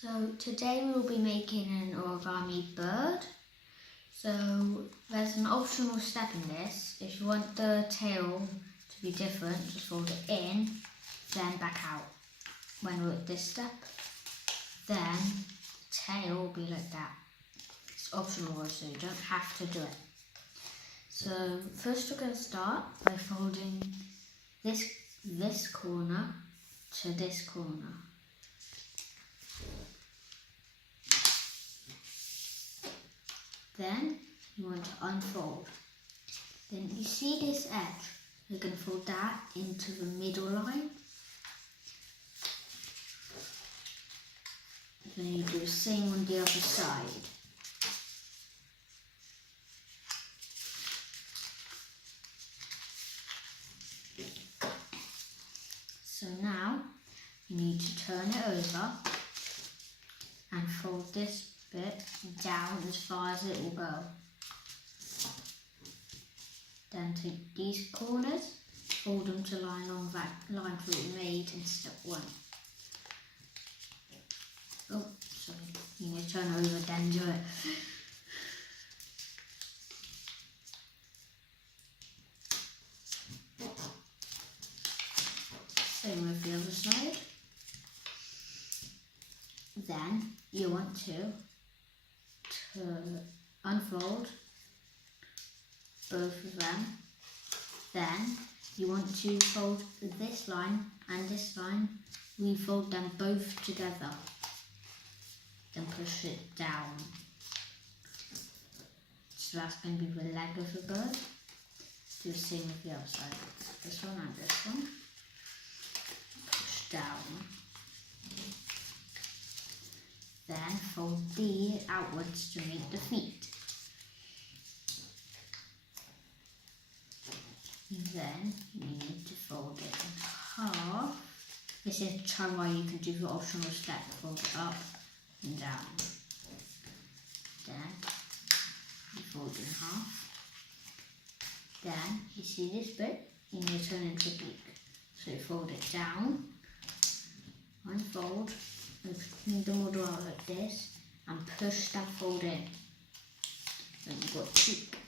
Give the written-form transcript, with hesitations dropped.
So today we will be making an origami bird. So there's an optional step in this. If you want the tail to be different, just fold it in, then back out. When we're at this step, then the tail will be like that. It's optional, so you don't have to do it. So first we're going to start by folding this corner to this corner. Then you want to unfold. Then you see this edge, you're going to fold that into the middle line. Then you do the same on the other side. So now you need to turn it over and fold this bit down as far as it will go. Then take these corners, fold them to line along that line that we made in step 1. Oh, sorry, you need to turn over then do it. Same with the other side. Then you want to unfold both of them. Then you want to fold this line and this line. We fold them both together. Then push it down. So that's going to be the leg of the bird. Do the same with the other side. This one and this one. Push down. Then fold these outwards to make the feet. Then you need to fold it in half. This is time why you can do the optional step, fold it up and down. Then you fold it in half. Then you see this bit, you need to turn it into a beak. So you fold it down, unfold, open the model out like this, and push that fold in. Then you've got a beak.